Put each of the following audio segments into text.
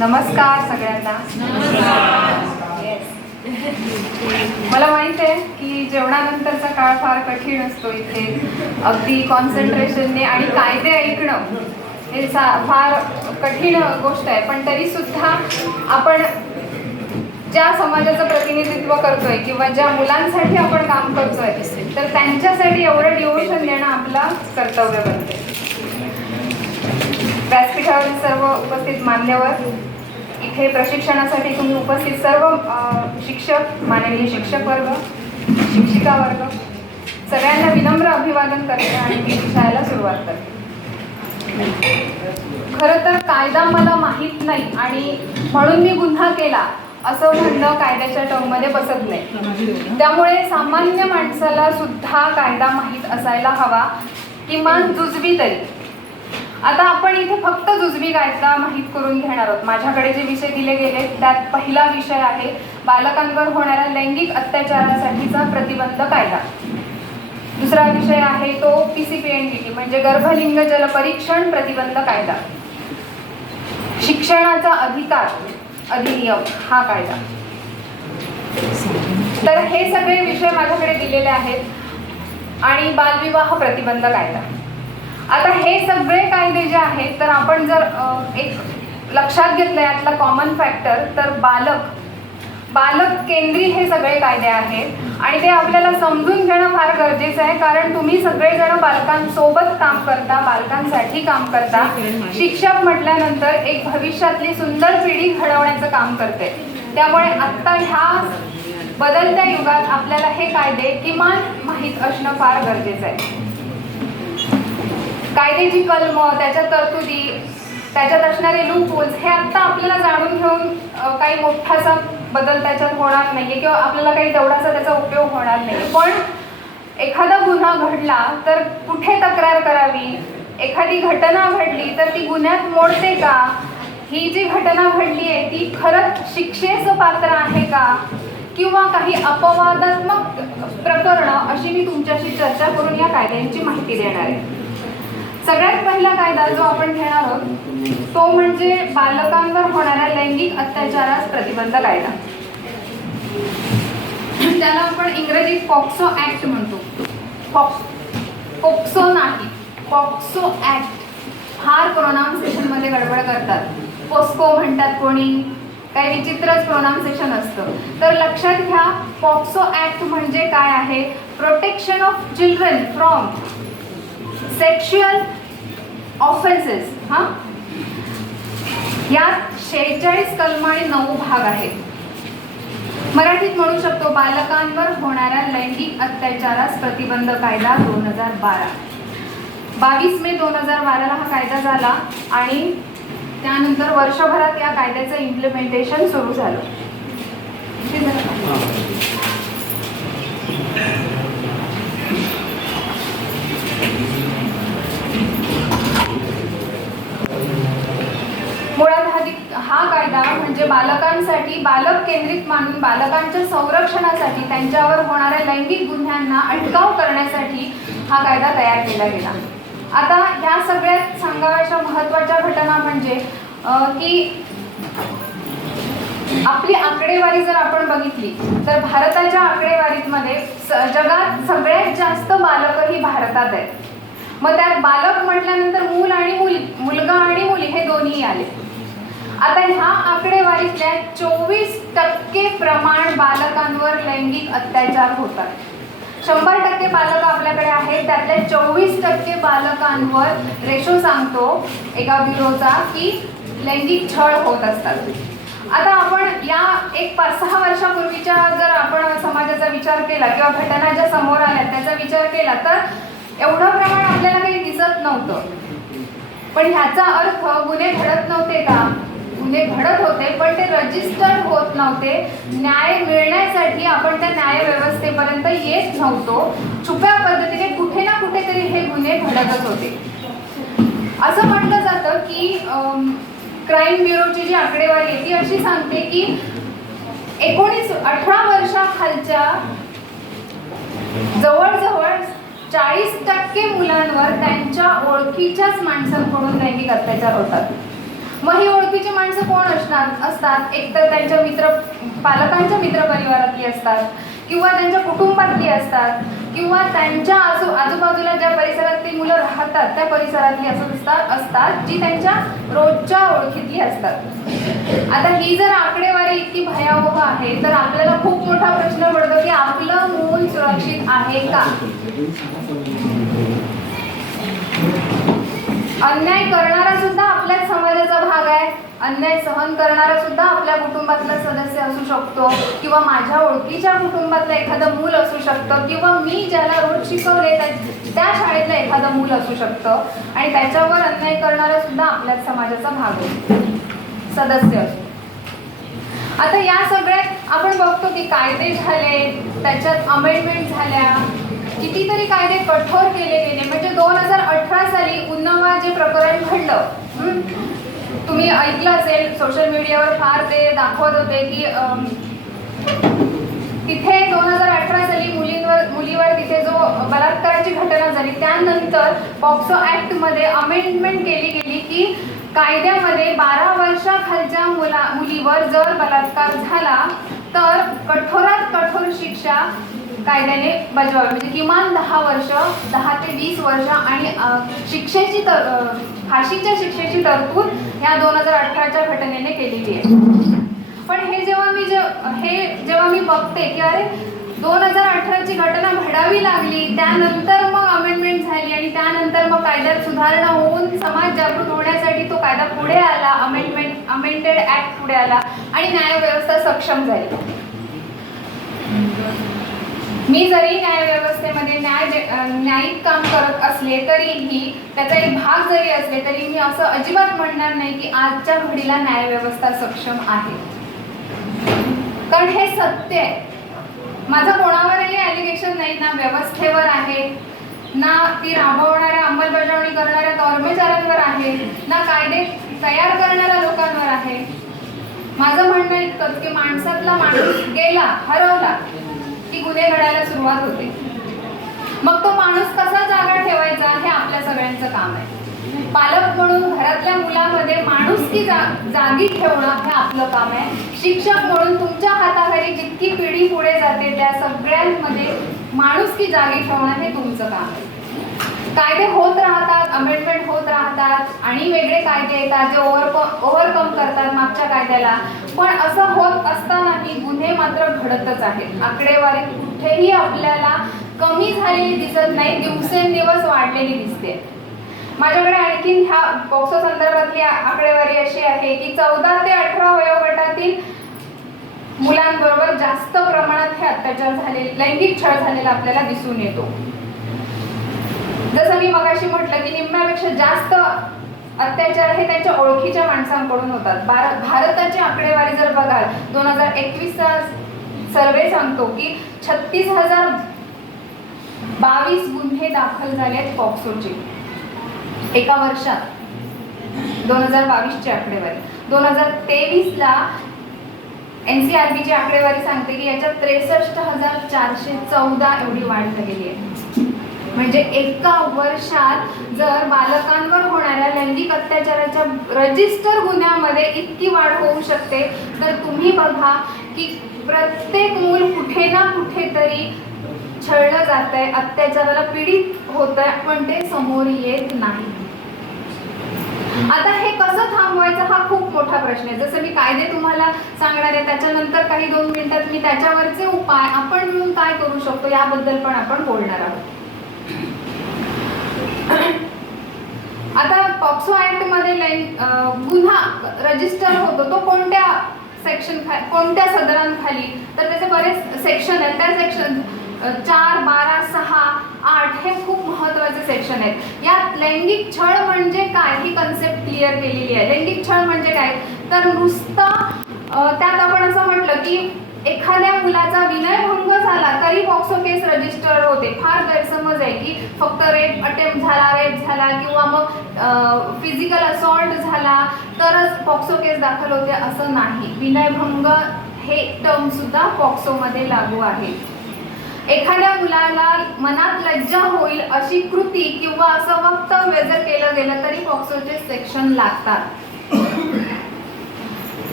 नमस्कार सगळ्यांना. मला माहित आहे की जेवणानंतरचा काळ फार कठीण असतो. इथे अगदी कॉन्सन्ट्रेशनने आणि कायदे ऐकणं हे फार कठीण गोष्ट आहे. पण तरी सुद्धा आपण ज्या समाजाचं प्रतिनिधित्व करतोय किंवा ज्या मुलांसाठी आपण काम करतोय तर त्यांच्यासाठी एवढं डिवोशन देणं आपला कर्तव्य बनते. व्यासपीठावरील सर्व उपस्थित मान्यवर, इथे प्रशिक्षणासाठी तुम्ही उपस्थित सर्व शिक्षक, माननीय शिक्षक वर्ग, शिक्षिका वर्ग, सगळ्यांना विनम्र अभिवादन करते आणि मी विषयाला सुरुवात करते. खरं तर कायदा मला माहीत नाही आणि म्हणून मी गुन्हा केला असं म्हणणं कायद्याच्या टर्ममध्ये बसत नाही. त्यामुळे सामान्य माणसाला सुद्धा कायदा माहीत असायला हवा, किमान जुजबी तरी. आता आपण इथे फक्त जुजबी कायदा माहीत करून घेणार आहोत. माझ्याकडे जे विषय दिले गेले त्यात पहिला विषय आहे बालकांवर होणाऱ्या लैंगिक अत्याचारासाठीचा प्रतिबंध कायदा. दुसरा विषय आहे तो PCPNDT म्हणजे गर्भलिंग जलपरीक्षण प्रतिबंध कायदा. शिक्षणाचा अधिकार अधिनियम हा कायदा. तर हे सगळे विषय माझ्याकडे दिलेले आहेत आणि बालविवाह प्रतिबंध कायदा. आता हे सगळे कायदे जे आहेत तर आपण जर एक लक्षात घेतलं यातला कॉमन फॅक्टर तर बालक केंद्री हे सगळे कायदे आहेत आणि ते आपल्याला समजून घेणं फार गरजेचं आहे. कारण तुम्ही सगळेजण बालकांसोबत काम करता, बालकांसाठी काम करता. शिक्षक म्हटल्यानंतर एक भविष्यातली सुंदर पिढी घडवण्याचं काम करते. त्यामुळे आत्ता ह्या बदलत्या युगात आपल्याला हे कायदे किमान माहीत असणं फार गरजेचं आहे. कायद्याची कलम, त्याच्या तरतुदी, त्याच्यात असणारे लूपहोल्स हे आत्ता आपल्याला जाणून घेऊन काही मोठासा बदल त्याच्यात होणार नाहीये किंवा आपल्याला काही तेवढासा त्याचा उपयोग होणार नाही. पण एखादा गुन्हा घडला तर कुठे तक्रार करावी, एखादी घटना घडली तर ती गुन्ह्यात मोडते का, ही जी घटना घडली आहे ती खरंच शिक्षेचं पात्र आहे का, किंवा काही अपवादात्मक प्रकरणं, अशी मी तुमच्याशी चर्चा करून या कायद्यांची माहिती देणार आहे. सगळ्यात पहिला कायदा जो आपण घेणार आहोत तो म्हणजे बालकांवर होणाऱ्या लैंगिक अत्याचारास प्रतिबंध कायदा. त्याला आपण इंग्रजीत पॉक्सो ऍक्ट म्हणतो. पॉक्सो नाही, पॉक्सो ऍक्ट. फार प्रोनाउन्सिएशन मध्ये गडबड करतात. पोस्को म्हणतात कोणी, काही विचित्रच प्रोनाउन्सिएशन असतं. तर लक्षात घ्या, पॉक्सो ऍक्ट म्हणजे काय आहे. Protection of children from sexual offences. यात 46 कलम आणि 9 भाग आहेत. मराठीत म्हणू शकतो बालकांवर होणाऱ्या लैंगिक अत्याचारास प्रतिबंध कायदा 2012. 22 मे 2012 हा कायदा झाला आणि त्यानंतर वर्षभरात या कायद्याचं इम्प्लिमेंटेशन सुरू झालं. मुळात हा कायदा म्हणजे बालकांसाठी, बालक केंद्रित मानून बालकांच्या संरक्षणासाठी, त्यांच्यावर होणाऱ्या लैंगिक गुन्ह्यांना अटकाव करण्यासाठी हा कायदा तयार केला गेला. आता ह्या सगळ्यात सांगाव्याच्या महत्त्वाच्या घटना म्हणजे की आपली आकडेवारी जर आपण बघितली तर भारताच्या आकडेवारीमध्ये जगात सगळ्यात जास्त बालकं ही भारतात आहेत. मग त्यात बालक म्हटल्यानंतर मूल आणि मुलगा आणि मुली हे दोन्ही आले. आता ह्या आकडेवारीतल्या 24% प्रमाण बालकांवर लैंगिक अत्याचार होतात. 100% बालक आपल्याकडे आहेत, त्यातल्या 24% बालकांवर रेशो सांगतो एका ब्युरोचा की लैंगिक छळ होत असतात. आता आपण या एक 5-6 वर्षापूर्वीच्या जर आपण समाजाचा विचार केला किंवा घटना ज्या समोर आल्या त्याचा विचार केला तर एवढं प्रमाण आपल्याला काही दिसत नव्हतं. पण ह्याचा अर्थ गुन्हे घडत नव्हते का? गुन्हे घडत होते, पण ते रजिस्टर्ड होत नव्हते. न्याय मिळण्यासाठी आपण त्या न्याय व्यवस्थेपर्यंत येत नव्हतो. छुप्या पद्धतीने कुठे ना कुठेतरी हे गुन्हे घडतच होते. असं म्हटलं जातं की क्राईम ब्युरोची जी आकडेवारी आहे ती अशी सांगते की 18 वर्षाखालच्या जवळजवळ 40% मुलांवर त्यांच्या ओळखीच्याच माणसांकडून लैंगिक अत्याचार होतात. मग ही ओळखीची ओळखीची माणसं कोण असतात? एकतर त्यांच्या पालकांच्या मित्रपरिवारातली असतात, किंवा त्यांच्या कुटुंबातली असतात, किंवा त्यांच्या आजूबाजूला ज्या परिसरात ती मुलं राहतात त्या परिसरातली असतात जी त्यांच्या रोजच्या ओळखीतली असतात. आता ही जर आकडेवारी इतकी भयावह आहे तर आपल्याला खूप मोठा प्रश्न पडतो की आपलं मूल सुरक्षित आहे का? अन्याय करणारा सुद्धा आपल्याच समाजाचा भाग आहे, अन्याय सहन करणारा सुद्धा आपल्या कुटुंबातला सदस्य असू शकतो, किंवा माझ्या ओळखीच्या कुटुंबातलं एखादं मूल असू शकतं, किंवा मी ज्याला रोज शिकवले त्या शाळेतलं एखादं मूल असू शकतं, आणि त्याच्यावर अन्याय करणारा सुद्धा आपल्याच समाजाचा भाग असतो, सदस्य असतो. आता या सगळ्यात आपण बघतो की कायदे झाले, त्याच्यात अमेंडमेंट झाल्या, कितीतरी कायदे कठोर केले गेले. म्हणजे 2018 साली उन्नाव जे प्रकरण घडलं, तुम्ही ऐकलं असेल, सोशल मीडियावर फार ते दाखवत होते की तिथे 2018 साली मुलीवर तिथे जो बलात्काराची घटना झाली त्यानंतर पॉक्सो ऍक्ट मध्ये अमेंडमेंट केली गेली की कायद्यामध्ये 12 वर्षाखालच्या मुलीवर जर बलात्कार झाला तर कठोरात कठोर शिक्षा कायद्याने बजावावी, म्हणजे किमान 10 वर्ष, 10 ते 20 वर्ष, आणि फाशीच्या शिक्षेची तरतूद ह्या 2018च्या घटनेने केलेली आहे. पण हे जेव्हा मी बघते की अरे 2018ची घटना घडावी लागली, त्यानंतर मग अमेंडमेंट झाली, आणि त्यानंतर मग कायद्यात सुधारणा होऊन समाज जागृत होण्यासाठी तो कायदा पुढे आला, अमेंडेड ऍक्ट पुढे आला, आणि न्यायव्यवस्था सक्षम झाली. मी जरी न्यायव्यवस्थेमध्ये न्यायिक काम करत असले तरीही, त्याचा एक भाग जरी असले तरी मी असं अजिबात म्हणणार नाही की आजच्या घडीला न्यायव्यवस्था सक्षम आहे, कारण हे सत्य आहे. माझं कोणावरही ॲलिगेशन नाही, ना व्यवस्थेवर आहे, ना ती राबवणाऱ्या अंमलबजावणी करणाऱ्या कर्मचाऱ्यांवर आहे, ना कायदे तयार करणाऱ्या लोकांवर आहे. माझं म्हणणं इतकंच की माणसातला माणूस गेला, हरवला की गुन्हे घडायला सुरुवात होते. मग तो माणूस कसा जागा ठेवायचा हे आपल्या सगळ्यांचं काम आहे. पालक म्हणून घरातल्या मुलामध्ये माणुसकी जागी ठेवणं हे आपलं काम आहे. शिक्षक म्हणून तुमच्या हाताखाली जितकी पिढी पुढे जाते त्या सगळ्यांमध्ये माणुसकी जागी ठेवणं हे तुमचं काम आहे. कायदे होत राहतात, अमेंडमेंट होत राहतात, आणि वेगळे कायदे येतात जे ओव्हरकम करतात मागच्या कायद्याला. पण असं होत असतानाही गुन्हे मात्र घडतच आहेत. आकडेवारी कुठेही आपल्याला कमी झालेली दिसत नाही, दिवसेंदिवस वाढलेली दिसते. माझ्याकडे आणखीन ह्या पॉक्सो संदर्भातली आकडेवारी अशी आहे की 14 ते 18 वयोगटातील मुलांबरोबर जास्त प्रमाणात हे अत्याचार झालेले, लैंगिक छळ झालेला आपल्याला दिसून येतो. जसं मी मगाशी म्हटलं की निम्म्यापेक्षा जास्त अत्याचार हे त्यांच्या ओळखीच्या माणसांकडून होतात. भारताची आकडेवारी जर बघाल, 2021चा सर्वे सांगतो की 36,022 गुन्हे दाखल झाले आहेत पॉक्सोचे एका वर्षात. 2022ची आकडेवारी. 2023ला NCRBची आकडेवारी सांगते की याच्यात 63,414 एवढी वाढ झालेली आहे. म्हणजे एका वर्षात जर बालकांवर होणाऱ्या लैंगिक अत्याचाराच्या रजिस्टर गुन्ह्यामध्ये इतकी वाढ होऊ शकते, तर तुम्ही बघा की प्रत्येक मूल कुठे ना कुठेतरी छळलं जात आहे, अत्याचाराला पीडित होत आहे, पण ते समोर येत नाही. आता हे कसं थांबवायचं हा खूप मोठा प्रश्न आहे. जसं मी कायदे तुम्हाला सांगणार आहे, त्याच्यानंतर काही 2 मिनिटात मी त्याच्यावरचे उपाय आपण मिळून काय करू शकतो याबद्दल पण आपण बोलणार आहोत. आता पॉक्सो ऍक्ट मध्ये गुन्हा रजिस्टर होतो तो कोणत्या कोणत्या सदरांखाली, तर त्याचे बरेच सेक्शन आहेत. त्या सेक्शन 4, 12, 6, 8 हे खूप महत्त्वाचे सेक्शन आहेत. यात लैंगिक छळ म्हणजे काय ही कन्सेप्ट क्लिअर केलेली आहे. लैंगिक छळ म्हणजे काय, तर नुसतं त्यात आपण असं म्हटलं की एखाद्या मुलाचा विनयभंग झाला तरी पॉक्सो केस रजिस्टर होते. फार गैरसमज आहे की फक्त रेप अटेम्प्ट झाला, रेप झाला किंवा मग फिजिकल असॉल्ट झाला तरच पॉक्सो केस दाखल होते, असं नाही. विनयभंग हे टर्म सुद्धा पॉक्सोमध्ये लागू आहे. एखाद्या मुलाला मनात लज्जा होईल अशी कृती किंवा असं वक्तव्य जर केलं गेलं तरी पॉक्सोचे सेक्शन लागतात.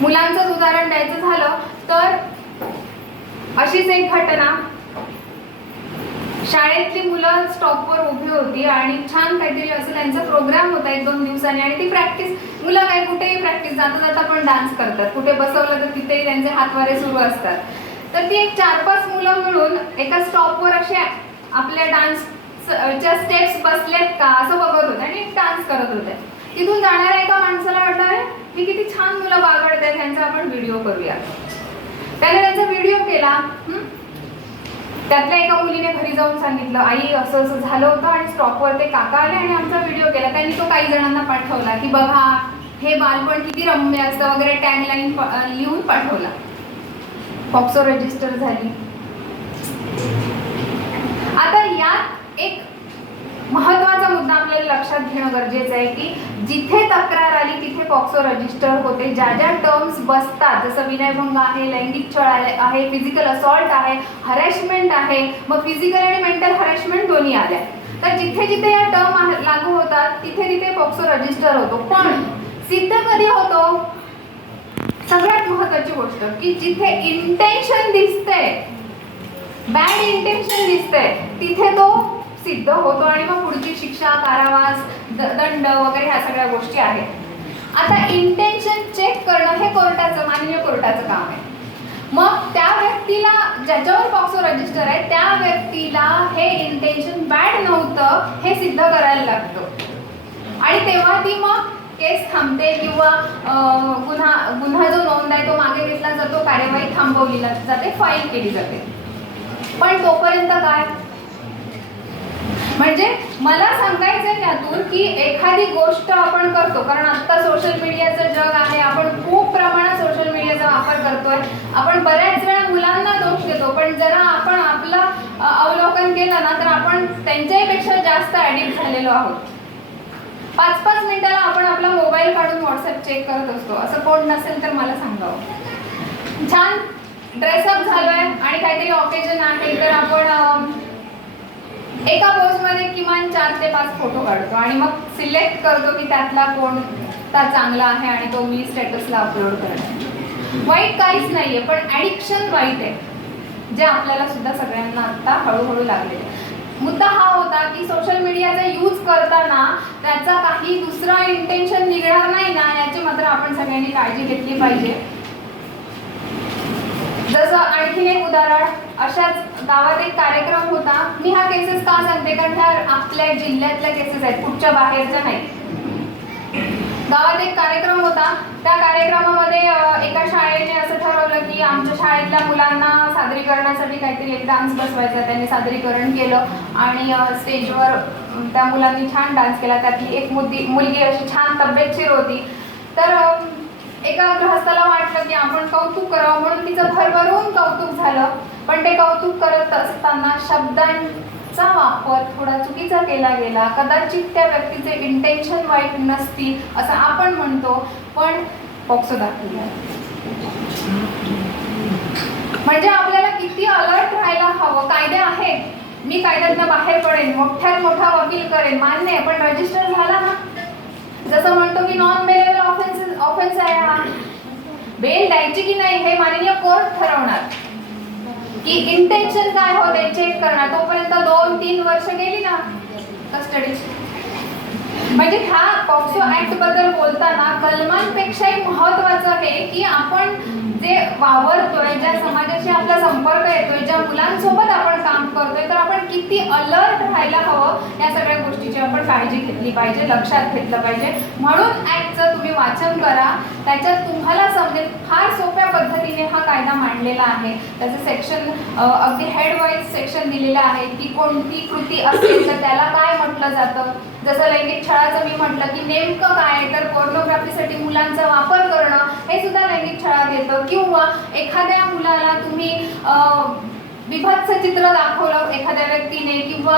मुलांचंच उदाहरण द्यायचं झालं तर अशीच एक घटना, शाळेतली मुलं स्टॉपवर उभी होती आणि छान काहीतरी असं त्यांचा प्रोग्राम होता 1-2 दिवसांनी, आणि ती प्रॅक्टिस, मुलं काय कुठेही प्रॅक्टिस जाता जाता पण डान्स करतात, कुठे बसवलं तर तिथेही त्यांचे हातवारे सुरू असतात. तर ती एक 4-5 मुलं मिळून एका स्टॉपवर असे आपल्या डान्सच्या स्टेप्स बसलेत का असं बघत होते आणि डान्स करत होते. तिथून जाणाऱ्या एका माणसाला वाटलं की किती छान मुलं बागडतात, त्यांचा आपण व्हिडिओ करूया. त्याने त्यांचा व्हिडिओ केला. त्यातल्या एका मुलीने घरी जाऊन सांगितलं, आई असं असं झालं होतं आणि स्टॉपवर ते काका आले आणि आमचा व्हिडिओ केला. त्यांनी तो काही जणांना पाठवला की बघा हे बालपण किती रम्य असतं वगैरे टॅगलाईन लिहून पाठवला. पॉक्सो रजिस्टर झाली. आता यात एक महत्त्वाचा मुद्दा आपल्याला लक्षात घेणं गरजेचं आहे की जिथे तक्रार आली तिथे पॉक्सो रजिस्टर होते. ज्या ज्या टर्म्स बसतात, जसं विनयभंग आहे, लैंगिक छळ आहे, फिजिकल असॉल्ट आहे, हरॅशमेंट आहे, मग फिजिकल आणि मेंटल हरॅशमेंट दोन्ही आल्या. तर जिथे जिथे या टर्म लागू होतात तिथे तिथे पॉक्सो रजिस्टर होतो. पण सिद्ध कधी होतो? सगळ्यात महत्त्वाची गोष्ट की जिथे इंटेन्शन दिसतंय, बॅड इंटेन्शन दिसतंय, तिथे तो सिद्ध होतो आणि मग पुढची शिक्षा, कारावास, दंड वगैरे ह्या सगळ्या गोष्टी आहेत. आता इंटेन्शन चेक करणं हे कोर्टाचं, माननीय कोर्टाचं काम आहे. मग त्या व्यक्तीला, ज्याच्यावर पॉक्सो रजिस्टर आहे, त्या व्यक्तीला हे इंटेन्शन बॅड नव्हतं हे सिद्ध करायला लागतं आणि तेव्हा ती मग केस थांबते किंवा गुन्हा जो नोंद आहे तो मागे घेतला जातो, कार्यवाही थांबवली जाते, फाईल केली जाते. पण तोपर्यंत काय? म्हणजे मला सांगायचं त्यातून की एखादी गोष्ट आपण करतो, कारण आता सोशल मीडियाचं जग आहे, आपण खूप प्रमाणात सोशल मीडियाचा वापर करतोय, आपण बऱ्याच वेळा मुलांना दोष देतो, पण जरा आपण आपलं अवलोकन केलं ना तर आपण त्यांच्यापेक्षा जास्त ॲडिक्ट झालेलो आहोत. 5-5 मिनिटाला आपण आपला मोबाईल काढून व्हॉट्सअप चेक करत असतो. असं कोण नसेल तर मला सांगावं. छान ड्रेसअप झालोय आणि काहीतरी ऑकेजन आहे तर आपण एका पोस्टमध्ये किमान 4 ते 5 फोटो काढतो आणि मग सिलेक्ट करतो की त्यातला कोणता चांगला आहे आणि तो मी स्टेटसला अपलोड करतो. वाईट काहीच नाहीये, पण ॲडिक्शन वाईट आहे, जे आपल्याला सुद्धा सगळ्यांना आता हळूहळू लागले. मुद्दा हा होता की सोशल मीडियाचा यूज करताना त्याचा काही दुसरा इंटेन्शन निघणार नाही ना, याची मात्र आपण सगळ्यांनी काळजी घेतली पाहिजे. जसं आणखीन एक उदाहरण, अशाच गावात एक कार्यक्रम होता. मी हा केसेस का सांगते, कारण ह्या आपल्या जिल्ह्यातल्या केसेस आहेत, कुठच्या बाहेरच्या नाही. गावात एक कार्यक्रम होता. त्या कार्यक्रमामध्ये एका शाळेने असं ठरवलं की आमच्या शाळेतल्या मुलांना सादरीकरणासाठी काहीतरी एक डान्स बसवायचा. त्यांनी सादरीकरण केलं आणि स्टेजवर त्या मुलांनी छान डान्स केला. त्यातली एक मुलगी अशी छान तब्येतशीर होती. तर एका गृहस्थाला वाटलं की आपण कौतुक करावं म्हणून तिचं भरभरून कौतुक झालं. पण ते कौतुक करत असताना शब्दांचा वापर थोडा चुकीचा केला गेला. कदाचित त्या व्यक्तीचे इंटेन्शन वाईट नसतील असं आपण म्हणतो, पण पॉक्सो दाखवली. म्हणजे आपल्याला किती अलर्ट राहायला हवं. कायदे आहेत, मी कायद्यातनं बाहेर पडेन, मोठ्यात मोठा वकील करेन, मान्य आहे, पण रजिस्टर झाला ना. जसं म्हणतो की नॉन बेलेबल ऑफेन्स आहे हा, बेल द्यायची की नाही हे माननीय कोर्ट ठरवणार, की इंटेन्शन काय होते चेक करणार. तोपर्यंत 2-3 वर्ष गेली ना कस्टडी. म्हणजे ह्या पॉक्सो ऍक्ट बद्दल बोलताना कलमांपेक्षाही महत्वाचं आहे की आपण जे वावरतोय, ज्या समाजाशी आपला संपर्क येतोय, ज्या मुलांसोबत आपण काम करतोय, तर आपण किती अलर्ट राहायला हवं या सगळ्या गोष्टीची आपण काळजी घेतली पाहिजे, लक्षात घेतलं पाहिजे. म्हणून ऍक्टचं तुम्ही वाचन करा, त्याच्यात तुम्हाला समजेल. फार सोप्या पद्धतीने हा कायदा मांडलेला आहे. त्याचं सेक्शन अगदी हेडवाईज सेक्शन दिलेलं आहे की कोणती कृती असेल तर त्याला काय म्हटलं जातं. जसं लैंगिक छळाचं मी म्हटलं की नेमकं काय, तर पोर्नोग्राफीसाठी मुलांचा वापर करणं हे सुद्धा लैंगिक छळात येतं. किंवा एखाद्या मुलाला तुम्ही विभत्स चित्र दाखवलं एखाद्या व्यक्तीने किंवा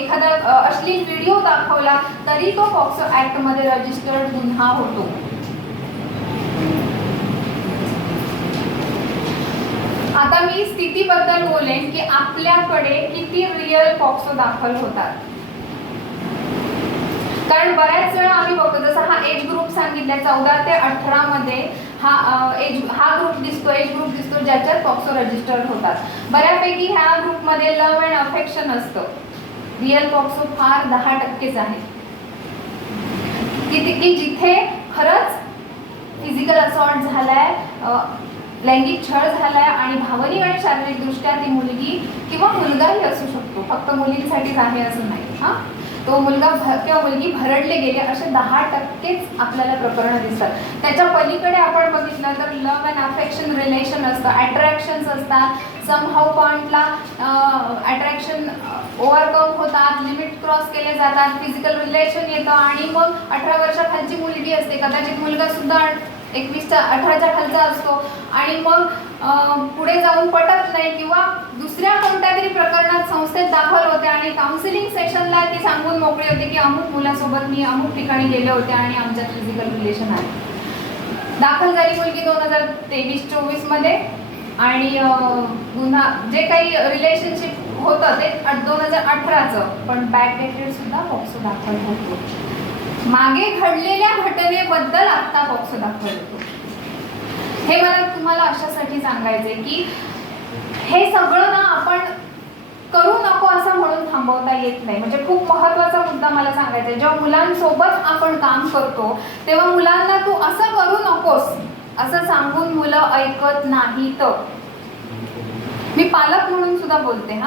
एखादा अश्लील व्हिडिओ दाखवला तरी तो पॉक्सो ऍक्टमध्ये रजिस्टर्ड गुन्हा होतो. आता मी स्थितीबद्दल बोलेन की आपल्याकडे किती रिअल पॉक्सो दाखल होतात. कारण बऱ्याच वेळा आम्ही बघतो, जसं हा एज ग्रुप सांगितला 14 ते 18 मध्ये हा ग्रुप दिसतो, एज ग्रुप दिसतो ज्याच्यात पॉक्सो रजिस्टर होतात. बऱ्यापैकी ह्या ग्रुपमध्ये लव्ह अँड अफेक्शन असतं. रिअल पॉक्सो फार 10%च आहे की जिथे खरंच फिजिकल असॉल्ट झालाय, लैंगिक छळ झालाय आणि भावनिक आणि शारीरिक दृष्ट्या ती मुलगी किंवा मुलगाही असू शकतो, फक्त मुलींसाठीच आहे असं नाही. तो मुलगा किंवा मुलगी भरडले गेले असे 10%च आपल्याला प्रकरणं दिसतात. त्याच्या पलीकडे आपण बघितलं तर लव्ह अँड अफेक्शन रिलेशन असतं, अट्रॅक्शन्स असतात, समहाऊ पॉइंटला अट्रॅक्शन ओव्हरकम होतात, लिमिट क्रॉस केले जातात, फिजिकल रिलेशन येतं आणि मग 18 वर्षाखालची मुलगी असते, कदाचित मुलगा सुद्धा 18च्या खालचा असतो आणि मग पुढे जाऊन पटत नाही किंवा दुसऱ्या कोणत्या तरी प्रकरणात संस्थेत दाखल होते आणि काउन्सिलिंग सेशनला ती सांगून मोकळी होते की अमुक मुलासोबत मी अमुक ठिकाणी गेले होते आणि आमच्यात फिजिकल रिलेशन आहे. दाखल झाली मुलगी 2023-24 मध्ये आणि गुन्हा जे काही रिलेशनशिप होतं ते 2018चं, पण बॅकडेटेड सुद्धा पॉक्सो दाखल होतो. मागे घडलेल्या घटनेबद्दल आता पॉक्सो दाखल होतो. हे मला तुम्हाला अशासाठी सांगायचंय की हे सगळं ना आपण करू नको असं म्हणून थांबवता येत नाही. म्हणजे खूप महत्त्वाचा मुद्दा मला सांगायचा आहे, जेव्हा मुलांसोबत आपण काम करतो तेव्हा मुलांना तू असं करू नकोस असं सांगून मुलं ऐकत नाहीत. मी पालक म्हणून सुद्धा बोलते.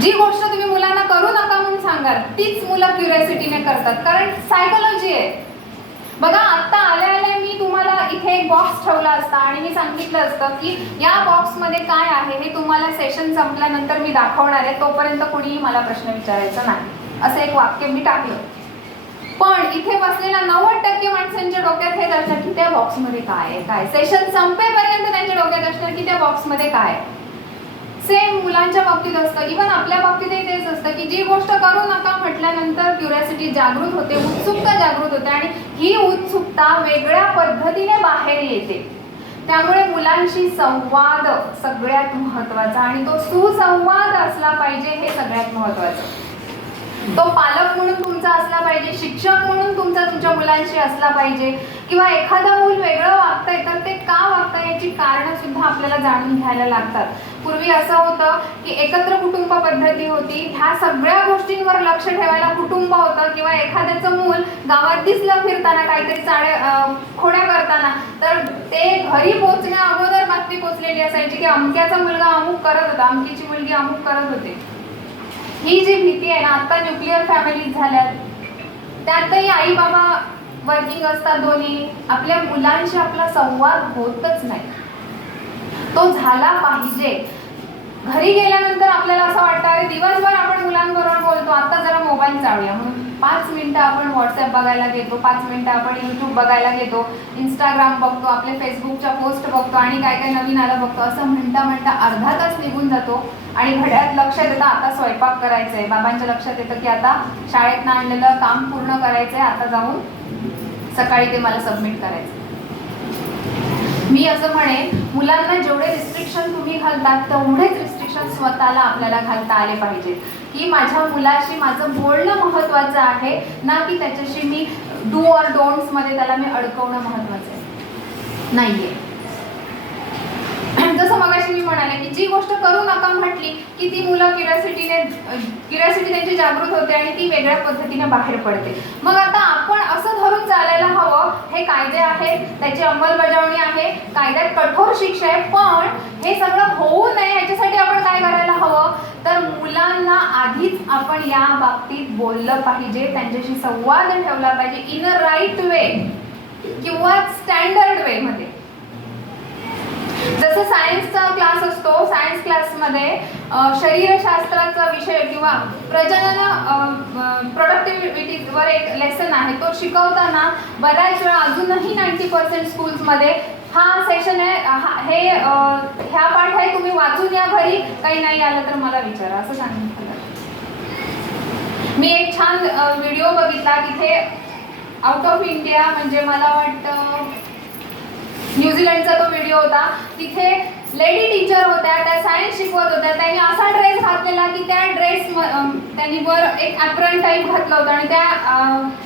जी गोष्ट तुम्ही मुलांना करू नका म्हणून सांगाल तीच मुलं क्युरिओसिटीने करतात, कारण सायकोलॉजी आहे. बघा, आता आल्या मी तुम्हाला इथे एक बॉक्स ठेवला असता आणि मी सांगितलं असतं की या बॉक्समध्ये काय आहे हे तुम्हाला सेशन संपल्यानंतर मी दाखवणार आहे, तोपर्यंत कुणीही मला प्रश्न विचारायचा नाही, असं एक वाक्य मी टाकलं. पण इथे बसलेल्या 90% माणसांच्या डोक्यात हे असतं की त्या बॉक्समध्ये काय आहे, काय. सेशन संपेपर्यंत त्यांच्या डोक्यात असतं की त्या बॉक्समध्ये काय आहे. सेम मुलांच्या बाबतीत असतं, इव्हन आपल्या बाबतीतही तेच असतं की जी गोष्ट करू नका म्हटल्यानंतर क्युरिओसिटी जागृत होते, उत्सुकता जागृत होते आणि ही उत्सुकता वेगळ्या पद्धतीने बाहेर येते. त्यामुळे मुलांशी संवाद सगळ्यात महत्त्वाचा आणि तो सुसंवाद असला पाहिजे, हे सगळ्यात महत्त्वाचं. तो पालक म्हणून तुमचा असला पाहिजे, शिक्षक म्हणून तुमच्या मुलांशी असला पाहिजे, किंवा एखादं मूल वेगळं वागतंय तर ते का वागतंय याची कारणं सुद्धा आपल्याला जाणून घ्यायला लागतात. पूर्वी असं होतं की एकत्र कुटुंब पद्धती होती, ह्या सगळ्या गोष्टींवर लक्ष ठेवायला कुटुंब होतं, किंवा एखाद्याचं मूल गावात दिसलं फिरताना काहीतरी खोड्या करताना तर ते घरी पोहोचण्या अगोदर बातमी पोचलेली असायची की अमक्याचा मुलगा अमुक करत होता, अमकीची मुलगी अमुक करत होते. ही जी भीती आहे ना, आता न्यूक्लिअर फॅमिलीज झाल्यात, त्यातही आई बाबा वर्किंग असतात दोन्ही, आपल्या मुलांशी आपला संवाद होतच नाही. तो झाला पाहिजे. घरी गेल्यानंतर आपल्याला असं वाटतं अरे दिवसभर आपण मुलांबरोबर बोलतो, आता जरा मोबाईल चालूया म्हणून 5 मिनिटं आपण व्हॉट्सॲप बघायला घेतो, 5 मिनिटं आपण यूट्यूब बघायला घेतो, इंस्टाग्राम बघतो, आपले फेसबुकच्या पोस्ट बघतो आणि काय काय नवीन आलं बघतो. असं म्हणता अर्धा तास निघून जातो आणि घड्याळात लक्षात येतं आता स्वयंपाक करायचा आहे, बाबांच्या लक्षात येतं की आता शाळेतनं आणलेलं काम पूर्ण करायचं आहे, आता जाऊन सकाळी ते मला सबमिट करायचं. मी असं म्हणेन, मुलांना जेवढे रिस्ट्रिक्शन तुम्ही घालतात तेवढेच रिस्ट्रिक्शन स्वतःला आपल्याला घालता आले पाहिजेत, की माझ्या मुलाशी माझं बोलणं महत्त्वाचं आहे ना की त्याच्याशी मी डू ऑर डोंट्स मध्ये त्याला मी अडकवणं महत्त्वाचं आहे नाहीये. जसं मगाशी मी म्हणाले की जी गोष्ट करू नका म्हटली की ती मुलं क्युरिओसिटी त्यांची जागृत होते आणि ती वेगळ्या पद्धतीने बाहेर पडते. मग आता आपण असं धरून चालायला हवं, हे कायदे आहेत, त्याची अंमलबजावणी आहे, कायद्यात कठोर शिक्षा आहे, पण हे सगळं होऊ नये याच्यासाठी आपण काय करायला हवं, तर मुलांना आधीच आपण या बाबतीत बोललं पाहिजे, त्यांच्याशी संवाद ठेवला पाहिजे इन अ राईट वे किंवा स्टँडर्ड वे मध्ये. जसं सायन्सचा क्लास असतो, सायन्स क्लासमध्ये शरीरशास्त्राचा विषय किंवा प्रजनन प्रोडक्टिव्हिटीवर एक लेसन आहे, तो शिकवताना बऱ्याच वेळा अजूनही 90% स्कूल्समध्ये हा सेशन आहे, ह्या पाठ आहे, तुम्ही वाचून या घरी, काही नाही आलं तर मला विचारा, असं सांगितलं. मी एक छान व्हिडिओ बघितला, तिथे आउट ऑफ इंडिया म्हणजे मला वाटतं न्यूझीलंडचा तो व्हिडिओ होता. तिथे लेडी टीचर होत्या, त्या सायन्स शिकवत होत्या. त्यांनी असा ड्रेस घातलेला की त्या ड्रेस त्यांनी वर एक ॲप्रन टाईप घातलं होतं आणि त्या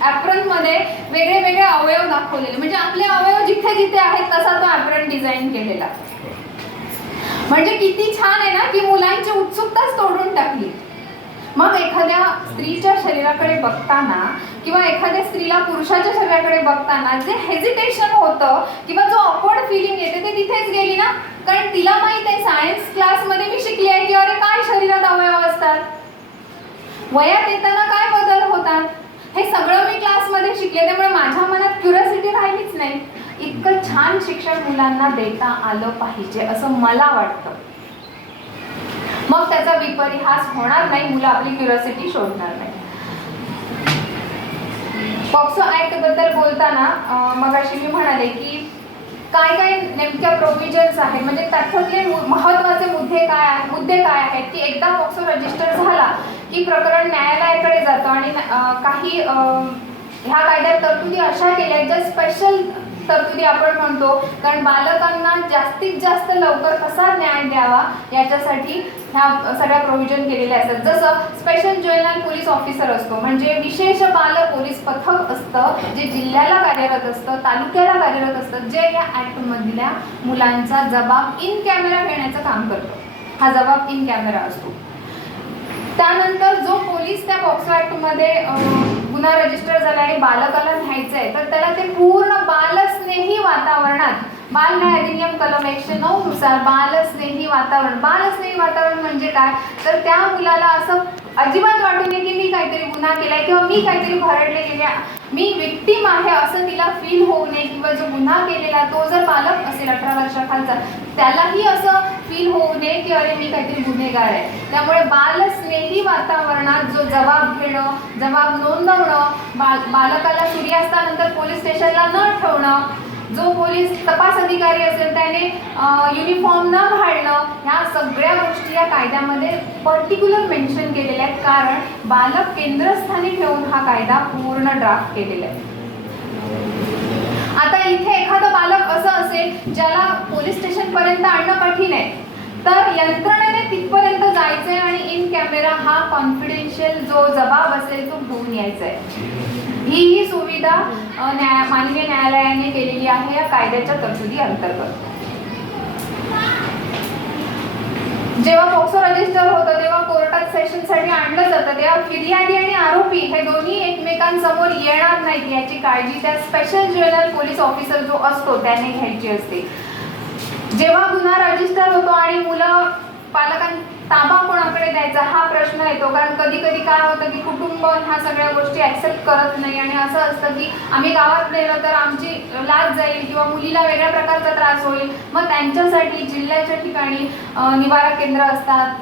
ॲप्रनमध्ये वेगळे वेगळे अवयव दाखवलेले, म्हणजे आपले अवयव जिथे जिथे आहेत तसा तो ॲप्रन डिझाईन केलेला. म्हणजे किती छान आहे ना, की मुलांची उत्सुकताच तोडून टाकली. मग एखाद्या स्त्रीच्या शरीराकडे बघताना किंवा एखाद्या स्त्रीला पुरुषाच्या शरीराकडे बघताना जे हेजिटेशन होतं किंवा जो ऑकवर्ड फिलिंग येते ते तिथेच गेली ना. कारण तिला माहित आहे सायन्स क्लासमध्ये मी शिकली आहे की अरे काय शरीरात अवयव असतात, वयात येताना काय बदल होतात, हे सगळं मी क्लासमध्ये शिकले. त्यामुळे माझ्या मनात क्युरिओसिटी राहिलीच नाही. इतकं छान शिक्षण मुलांना देता आलं पाहिजे असं मला वाटतं. मग त्याचा विपर्यास होणार नाही, मुलं आपली क्युरिओसिटी शोधणार नाही. पॉक्सो ऍक्ट बद्दल बोलताना मगाशी मी म्हणाले की काय काय नेमक्या प्रोव्हिजन्स आहेत, म्हणजे त्यातले महत्त्वाचे मुद्दे काय आहेत की एकदा पॉक्सो रजिस्टर झाला की प्रकरण न्यायालयाकडे जातं आणि काही ह्या कायद्यात तरतुदी अशा केल्या ज्या स्पेशल तरतुदी आपण म्हणतो, कारण बालकांना जास्तीत जास्त लवकर कसा न्याय द्यावा याच्यासाठी ह्या सगळ्या प्रोव्हिजन केलेल्या असतात. जसं स्पेशल ज्युवेनाइल पोलीस ऑफिसर असतो, म्हणजे विशेष बाल पोलीस पथक असतं जे जिल्ह्याला कार्यरत असतं, तालुक्याला कार्यरत असतं, जे या ॲक्टमधल्या मुलांचा जबाब इन कॅमेरा घेण्याचं काम करतं. हा जबाब इन कॅमेरा असतो. त्यानंतर जो पोलीस त्या पॉक्सो ॲक्टमध्ये गुन्हा रजिस्टर झाला आणि बालकाला न्यायचं आहे तर त्याला ते पूर्ण बालस्नेही वातावरणात, बाल न्याय अधिनियम कलम 109 नुसार बालस्नेही वातावरण म्हणजे काय, तर त्या मुलाला असं अजिबात वाटू नये की मी काहीतरी गुन्हा केलाय किंवा मी काहीतरी भरडले गेले, मी विक्टीम आहे असं तिला फील होऊ नये. किंवा जो गुन्हा केलेला तो जर बालक असेल 18 वर्षाखालचा त्यालाही असं फील होऊ नये की अरे मी काहीतरी गुन्हेगार आहे. त्यामुळे बालस्नेही वातावरणात जो जबाब घेणं, जबाब नोंदवणं, बालकाला सूर्यास्तानंतर पोलीस स्टेशनला न ठेवणं, जो पोलीस तपास अधिकारी असेल त्याने युनिफॉर्म न घालणं, ह्या सगळ्या गोष्टी या कायद्यामध्ये पर्टिक्युलर मेन्शन केलेल्या आहेत. कारण बालक केंद्रस्थानी ठेवून हा कायदा पूर्ण ड्राफ्ट केलेला आहे. आता इथे एखादं बालक असं असेल ज्याला पोलीस स्टेशनपर्यंत आणणं कठीण आहे, तर यंत्रणेने तिथपर्यंत जायचंय आणि इन कॅमेरा हा कॉन्फिडेन्शियल जो जबाब असेल तो घेऊन यायचा आहे. ही सुविधा माननीय न्यायालयाने केलेली आहे या कायद्याच्या तरतुदी अंतर्गत. जेव्हा पॉक्सो रजिस्टर होतं तेव्हा कोर्टात सेशनसाठी आणलं जातं तेव्हा फिर्यादी आणि आरोपी हे दोन्ही एकमेकांसमोर येणार नाहीत याची काळजी त्या स्पेशल ज्युवेनाइल पोलीस ऑफिसर जो असतो त्याने घ्यायची असते. जेव्हा गुन्हा रजिस्टर होतो आणि मुलं पालकांनी ताबा कोणाकडे द्यायचा हा प्रश्न येतो, कारण कधी कधी काय होतं की कुटुंब ह्या सगळ्या गोष्टी ॲक्सेप्ट करत नाही आणि असं असतं की आम्ही गावात गेलो तर आमची लाज जाईल किंवा मुलीला वेगळ्या प्रकारचा त्रास होईल. मग त्यांच्यासाठी जिल्ह्याच्या ठिकाणी निवारा केंद्र असतात,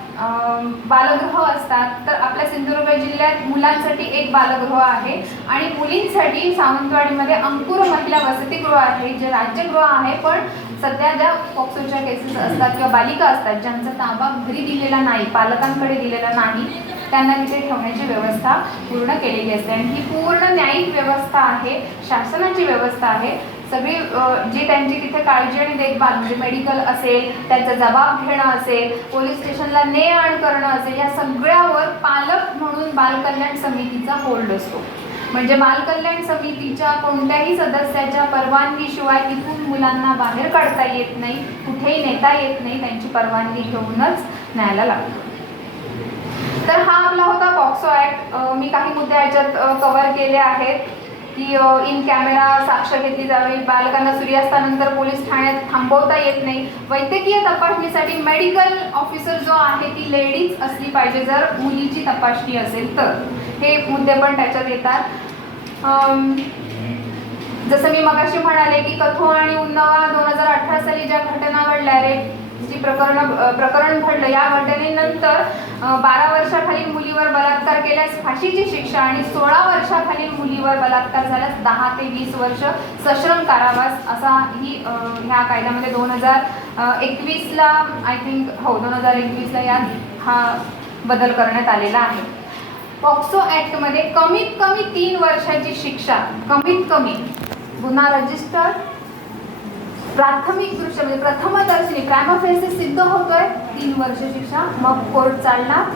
बालगृह असतात. तर आपल्या सिंधुदुर्ग जिल्ह्यात मुलांसाठी एक बालगृह आहे आणि मुलींसाठी सावंतवाडीमध्ये अंकुर महिला वसतिगृह आहे जे राज्यगृह आहे. पण सध्या ज्या पॉक्सोच्या केसेस असतात किंवा बालिका असतात ज्यांचा ताबा घरी दिलेला नाही, पालकांकडे दिलेला नाही, त्यांना तिथे ठेवण्याची व्यवस्था पूर्ण केलेली असते. आणि ही पूर्ण न्यायिक व्यवस्था आहे, शासनाची व्यवस्था आहे. सगळी जी त्यांची तिथे काळजी आणि देखभाल म्हणजे मेडिकल असेल, त्यांचा जबाब घेणं असेल, पोलीस स्टेशनला ने आण करणं असेल, या सगळ्यावर पालक म्हणून बालकल्याण समितीचा होल्ड असतो. म्हणजे बालकल्याण समितीच्या कोणत्याही सदस्याच्या परवानगीशिवाय तिथून मुलांना बाहेर काढता येत नाही, कुठेही नेता येत नाही, त्यांची परवानगी घेऊनच न्यायला लागतो. तर हा आपला होता पॉक्सो ॲक्ट. मी काही मुद्दे याच्यात कव्हर केले आहेत की इन कॅमेरा साक्ष घेतली जावी, बालकांना सूर्यास्तानंतर पोलीस ठाण्यात थांबवता येत नाही, वैद्यकीय तपासणीसाठी मेडिकल ऑफिसर जो आहे ती लेडीज असली पाहिजे जर मुलीची तपासणी असेल तर, हे मुद्दे पण त्याच्यात येतात. जसं मी मगाशी म्हणाले की कथो आणि उन्नावा 2018 साली ज्या घटना घडल्या, रेपची प्रकरण घडलं, या घटनेनंतर 12 वर्षाखालील मुलीवर बलात्कार केल्यास फाशीची शिक्षा आणि 16 वर्षाखालील मुलीवर बलात्कार झाल्यास 10 ते 20 वर्ष सश्रम कारावास असा ही ह्या कायद्यामध्ये 2021ला आय थिंक 2021ला यात हा बदल करण्यात आलेला आहे. पॉक्सो ॲक्टमध्ये कमीत कमी 3 वर्षाची शिक्षा, कमीत कमी गुन्हा रजिस्टर प्राथमिक दृष्ट्या म्हणजे प्रथमदर्शनी प्रायमा फेसी सिद्ध होतोय 3 वर्ष शिक्षा, मग कोर्ट चालणार,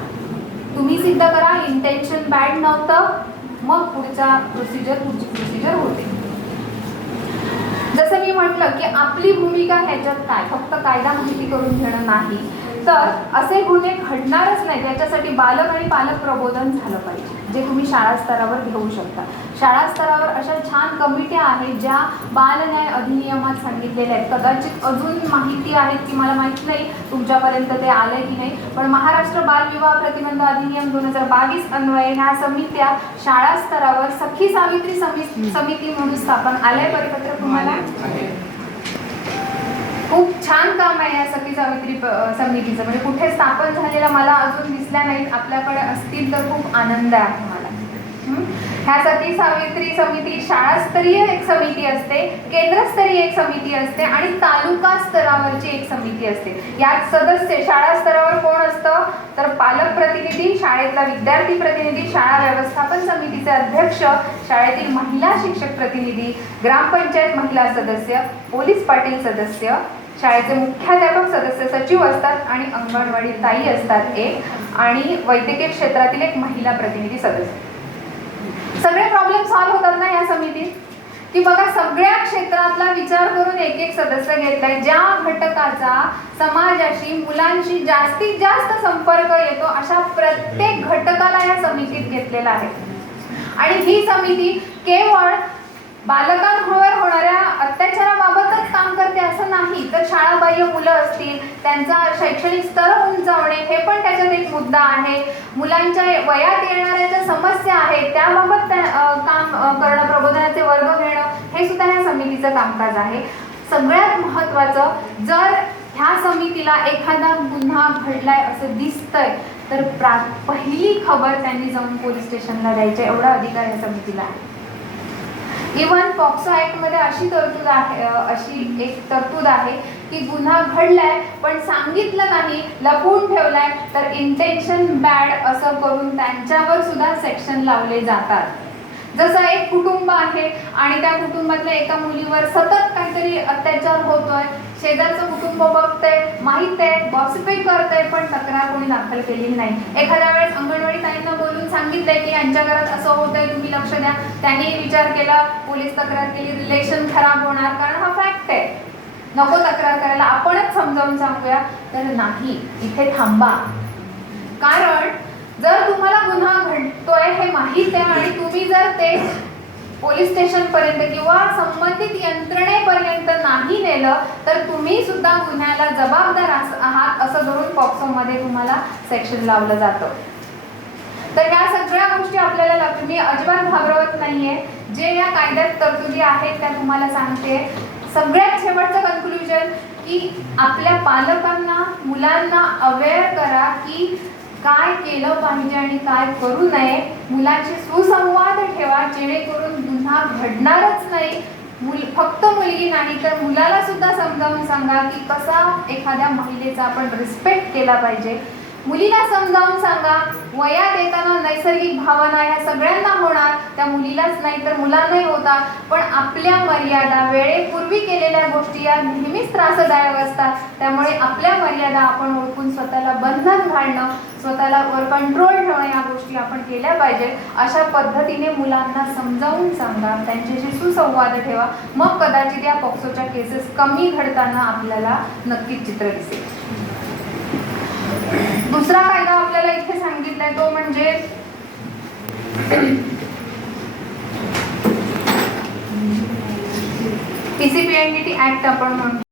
तुम्ही सिद्ध करा इंटेन्शन बॅड नव्हतं, मग पुढची प्रोसिजर होते. जसं मी म्हटलं की आपली भूमिका ह्याच्यात काय, फक्त कायदा माहिती करून घेणं नाही, तर असे गुन्हे घडणारच नाही त्याच्यासाठी बालक आणि पालक प्रबोधन झालं पाहिजे, जे तुम्ही शाळा स्तरावर घेऊ शकता. शाळा स्तरावर अशा छान कमिट्या आहेत ज्या बाल न्याय अधिनियमात सांगितलेल्या आहेत. कदाचित अजून माहिती आहेत की मला माहीत नाही तुमच्यापर्यंत ते आलंय की नाही, पण महाराष्ट्र बाल विवाह प्रतिबंध अधिनियम 2022 अन्वये ह्या समित्या शाळा स्तरावर सखी सावित्री समिती म्हणून स्थापन आलंय परिपत्रक तुम्हाला. खूप छान काम आहे या सखी सावित्री समितीचं, म्हणजे कुठे स्थापन झालेला मला अजून दिसल्या नाहीत, आपल्याकडे असतील तर खूप आनंद आहे मला. ह्या सखी सावित्री समिती शाळास्तरीय एक समिती असते, केंद्रस्तरीय एक समिती असते आणि तालुका स्तरावरची एक समिती असते. यात सदस्य शाळा स्तरावर कोण असतं तर पालक प्रतिनिधी, शाळेतला विद्यार्थी प्रतिनिधी, शाळा व्यवस्थापन समितीचे अध्यक्ष, शाळेतील महिला शिक्षक प्रतिनिधी, ग्रामपंचायत महिला सदस्य, पोलीस पाटील सदस्य, शाळेचे मुख्याध्यापक सदस्य सचिव असतात आणि अंगणवाडी ताई असतात एक, आणि वैद्यकीय क्षेत्रातील एक महिला प्रतिनिधी सदस्य. सगळे प्रॉब्लेम सॉल्व्ह होतात ना या समितीत, की बघा सगळ्या क्षेत्रातला विचार करून एक एक सदस्य घेतलाय, ज्या घटकाचा समाजाशी मुलांशी जास्तीत जास्त संपर्क येतो अशा प्रत्येक घटकाला या समितीत घेतलेला आहे. आणि ही समिती केवळ बालकांवर होणाऱ्या अत्याचाराबाबतच काम करते असं नाही, तर शाळाबाह्य मुलं असतील त्यांचा शैक्षणिक स्तर उंचावणे हे पण त्याच्यात एक मुद्दा आहे. मुलांच्या वयात येणाऱ्या ज्या समस्या आहेत त्याबाबत काम करणं, प्रबोधनाचे वर्ग घेणं हे सुद्धा ह्या समितीचं कामकाज आहे. सगळ्यात महत्त्वाचं, जर ह्या समितीला एखादा गुन्हा घडलाय असं दिसतंय तर पहिली खबर त्यांनी जाऊन पोलीस स्टेशनला द्यायचे, एवढा अधिकार या समितीला आहे. इव्हन पॉक्सो ॲक्टमध्ये अशी तरतूद आहे, अशी एक तरतूद आहे की गुन्हा घडलाय पण सांगितलं नाही, लपवून ठेवलाय, तर इंटेन्शन बॅड असं करून त्यांच्यावर सुद्धा सेक्शन लावले जातात. जसं एक कुटुंब आहे आणि त्या कुटुंबातल्या एका मुलीवर सतत काहीतरी अत्याचार होतोय, शेजारचं कुटुंब बघतंय, माहित आहे, गॉसिपिंग करतंय, पण तक्रार कोणी दाखल केलेली नाही. एखाद्या वेळेस अंगणवाडी ताईंना बोलून सांगितलंय की यांच्या घरात असं होतंय, तुम्ही लक्ष द्या, त्यांनी विचार केला, पोलीस तक्रार केली, रिलेशन खराब होणार, कारण हा फॅक्ट आहे, नको तक्रार करायला, आपणच समजावून सांगूया, तर नाही, इथे थांबा. कारण जर तुम्हाला गुन्हा घडतोय हे माहीत आहे आणि तुम्ही जर ते पोलीस स्टेशन पर्यंत किंवा संबंधित यंत्रणेपर्यंत नाही नेलं तर तुम्ही सुद्धा गुन्ह्याला जबाबदार आहात असं धरून पॉक्सोमध्ये तुम्हाला सेक्शन लावलं जातं. तर या सगळ्या गोष्टी आपल्याला मी अजिबात घाबरवत नाहीये, जे या कायद्यात तरतुदी आहेत त्या तुम्हाला सांगते. सगळ्यात शेवटचं कन्क्लुजन की आपल्या पालकांना, मुलांना अवेअर करा की काय केलं पाहिजे आणि काय करू नये. मुलांशी सुसंवाद ठेवा जेणेकरून गुन्हा घडणारच नाही. फक्त मुलगी नाही तर मुलाला सुद्धा समजावून सांगा की कसा एखाद्या महिलेचा आपण रिस्पेक्ट केला पाहिजे. मुलीला समजावून सांगा वयात येताना नैसर्गिक भावना ह्या सगळ्यांना होणार, त्या मुलीलाच नाही तर मुलांनाही होता, पण आपल्या मर्यादा, वेळेपूर्वी केलेल्या गोष्टी या नेहमीच त्रासदायक असतात. त्यामुळे आपल्या मर्यादा आपण ओळखून स्वतःला बंधन घालणं, स्वतःला वर कंट्रोल ठेवणं या गोष्टी आपण केल्या पाहिजेत. अशा पद्धतीने मुलांना समजावून सांगा, त्यांच्याशी सुसंवाद ठेवा, मग कदाचित या पॉक्सोच्या केसेस कमी घडताना आपल्याला नक्कीच चित्र दिसेल. दुसरा कायदा आपल्याला इथे सांगितलाय तो म्हणजे पीसीपीएनडीटी ऍक्ट आपण म्हणतो.